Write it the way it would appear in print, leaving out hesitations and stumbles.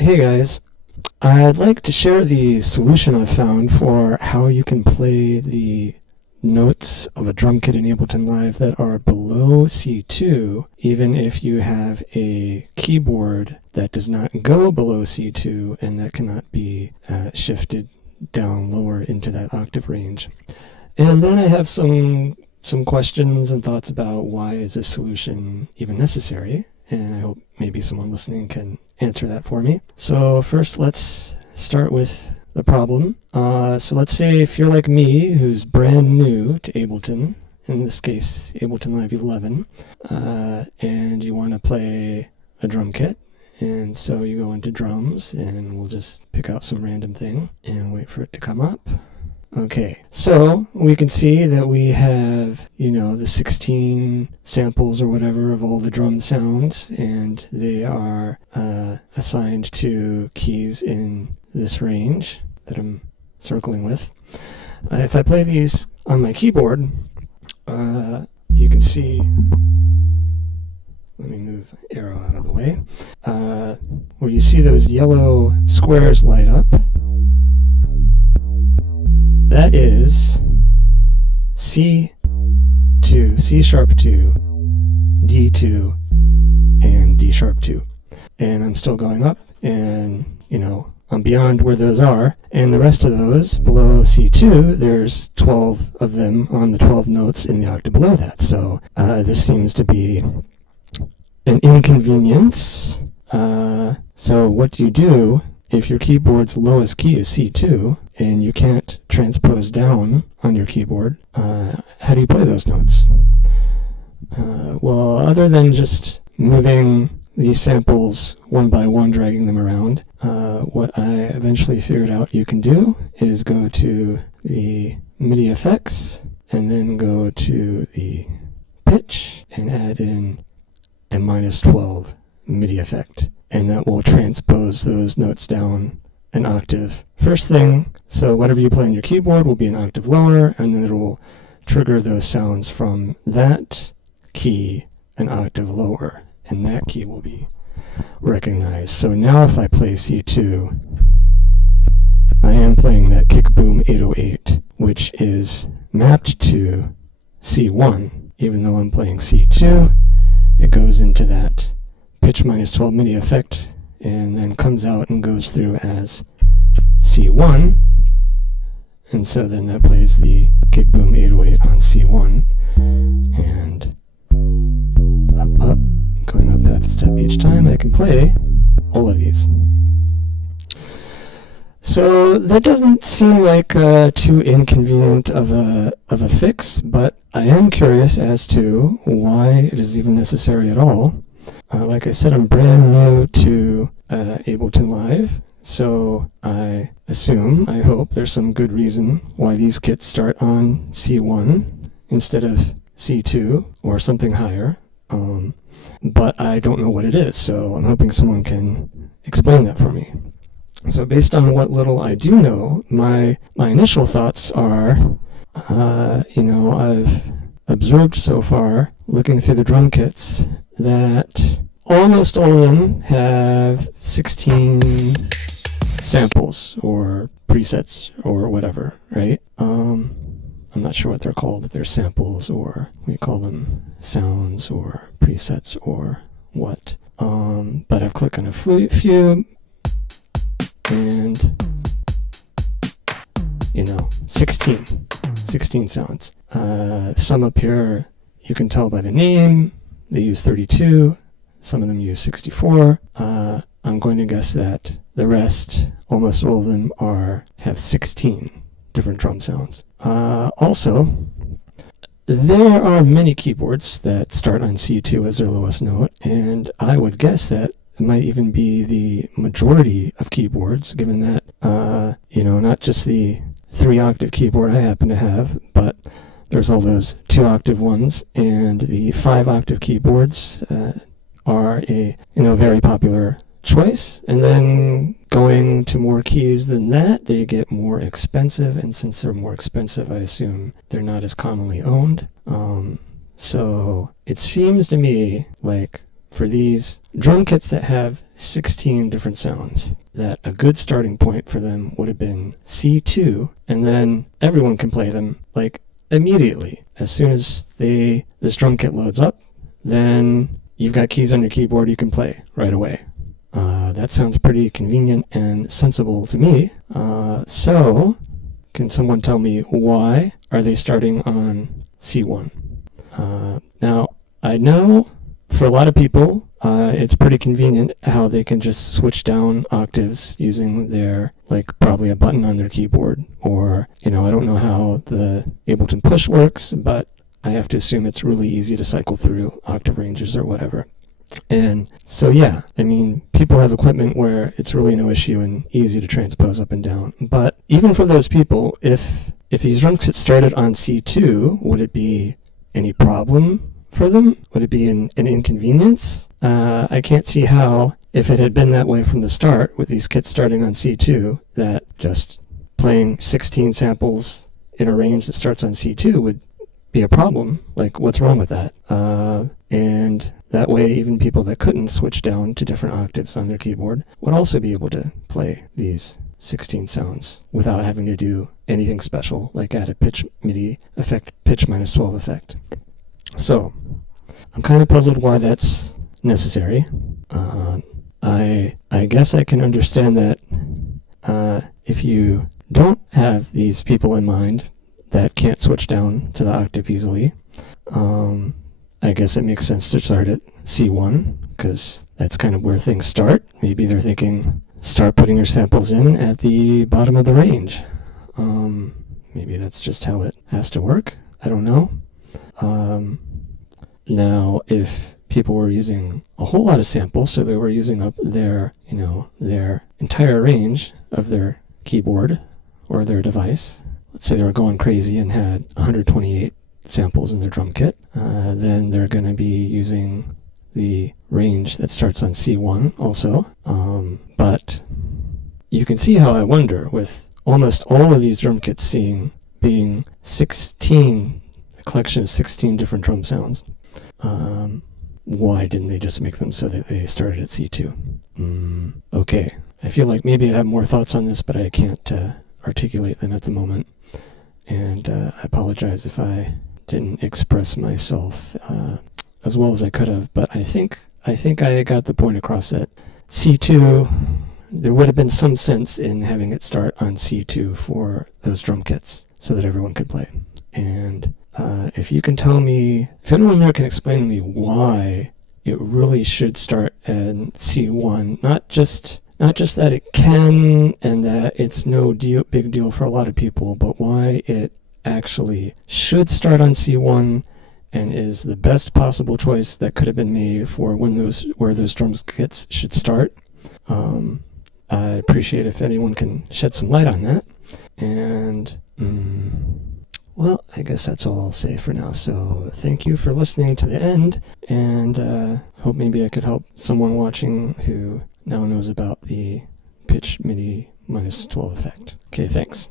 Hey guys, I'd like to share the solution I've found for how you can play the notes of a drum kit in Ableton Live that are below C2, even if you have a keyboard that does not go below C2 and that cannot be shifted down lower into that octave range. And then I have some questions and thoughts about why is this solution even necessary, and I hope maybe someone listening can answer that for me. So first let's start with the problem. So let's say if you're like me, who's brand new to Ableton, in this case Ableton Live 11, and you want to play a drum kit, and so you go into drums, and we'll just pick out some random thing and wait for it to come up. Okay, so we can see that we have, the 16 samples or whatever of all the drum sounds, and they are assigned to keys in this range that I'm circling with. If I play these on my keyboard, you can see, let me move the arrow out of the way, where you see those yellow squares light up. That is C2, C sharp 2, D2, and D sharp 2. And I'm still going up, and, I'm beyond where those are. And the rest of those, below C2, there's 12 of them on the 12 notes in the octave below that. So this seems to be an inconvenience. So what do you do if your keyboard's lowest key is C2 and you can't transpose down on your keyboard? How do you play those notes? Well, other than just moving these samples one by one, dragging them around, what I eventually figured out you can do is go to the MIDI effects and then go to the pitch and add in a -12 MIDI effect. And that will transpose those notes down an octave. First thing, so whatever you play on your keyboard will be an octave lower, and then it will trigger those sounds from that key an octave lower, and that key will be recognized. So now if I play C2, I am playing that kick boom 808, which is mapped to C1. Even though I'm playing C2, it goes into that pitch -12 MIDI effect and then comes out and goes through as C1, and so then that plays the kick boom 808 on C1, and up, going up half a step each time. I can play all of these. So that doesn't seem like too inconvenient of a fix, but I am curious as to why it is even necessary at all. Like I said, I'm brand new to Ableton Live, so I hope there's some good reason why these kits start on C1 instead of C2 or something higher, but I don't know what it is, so I'm hoping someone can explain that for me. So based on what little I do know, my initial thoughts are, I've observed so far, looking through the drum kits, that almost all of them have 16 samples or presets or whatever, right? I'm not sure what they're called, if they're samples or we call them sounds or presets or what. But I've clicked on a few, and 16 sounds. Some up here you can tell by the name. They use 32, some of them use 64. I'm going to guess that the rest, almost all of them, have 16 different drum sounds. Also, there are many keyboards that start on C2 as their lowest note, and I would guess that it might even be the majority of keyboards, given that, not just the 3-octave keyboard I happen to have, but there's all those 2-octave ones, and the 5-octave keyboards are a very popular choice. And then going to more keys than that, they get more expensive, and since they're more expensive, I assume they're not as commonly owned. So it seems to me like for these drum kits that have 16 different sounds, that a good starting point for them would have been C2, and then everyone can play them like immediately. As soon as this drum kit loads up, then you've got keys on your keyboard you can play right away. That sounds pretty convenient and sensible to me. So, can someone tell me why are they starting on C1? Now, I know for a lot of people, it's pretty convenient how they can just switch down octaves using their, probably a button on their keyboard, or, I don't know how the Ableton push works, but I have to assume it's really easy to cycle through octave ranges or whatever. And so, yeah, people have equipment where it's really no issue and easy to transpose up and down. But even for those people, if these drum kits started on C2, would it be any problem for them? Would it be an inconvenience? I can't see how, if it had been that way from the start, with these kits starting on C2, that just playing 16 samples in a range that starts on C2 would be a problem. What's wrong with that? And that way, even people that couldn't switch down to different octaves on their keyboard would also be able to play these 16 sounds without having to do anything special, like add a pitch MIDI effect, pitch -12 effect. So, I'm kind of puzzled why that's necessary. I guess I can understand that if you don't have these people in mind that can't switch down to the octave easily, I guess it makes sense to start at C1, because that's kind of where things start. Maybe they're thinking, start putting your samples in at the bottom of the range. Maybe that's just how it has to work. I don't know. Now, if people were using a whole lot of samples, so they were using up their entire range of their keyboard or their device, let's say they were going crazy and had 128 samples in their drum kit, then they're going to be using the range that starts on C1 also. But you can see how I wonder, with almost all of these drum kits being 16, a collection of 16 different drum sounds, why didn't they just make them so that they started at C2? Okay, I feel like maybe I have more thoughts on this, but I can't articulate them at the moment. And I apologize if I didn't express myself as well as I could have, but I think I got the point across that C2, there would have been some sense in having it start on C2 for those drum kits so that everyone could play. And if you can tell me, if anyone there can explain to me why it really should start at C1, not just that it can and that it's no big deal for a lot of people, but why it actually should start on C1 and is the best possible choice that could have been made for where those drum kits should start. I'd appreciate if anyone can shed some light on that. And well, I guess that's all I'll say for now. So thank you for listening to the end, and hope maybe I could help someone watching who now knows about the pitch MIDI -12 effect. Okay, thanks.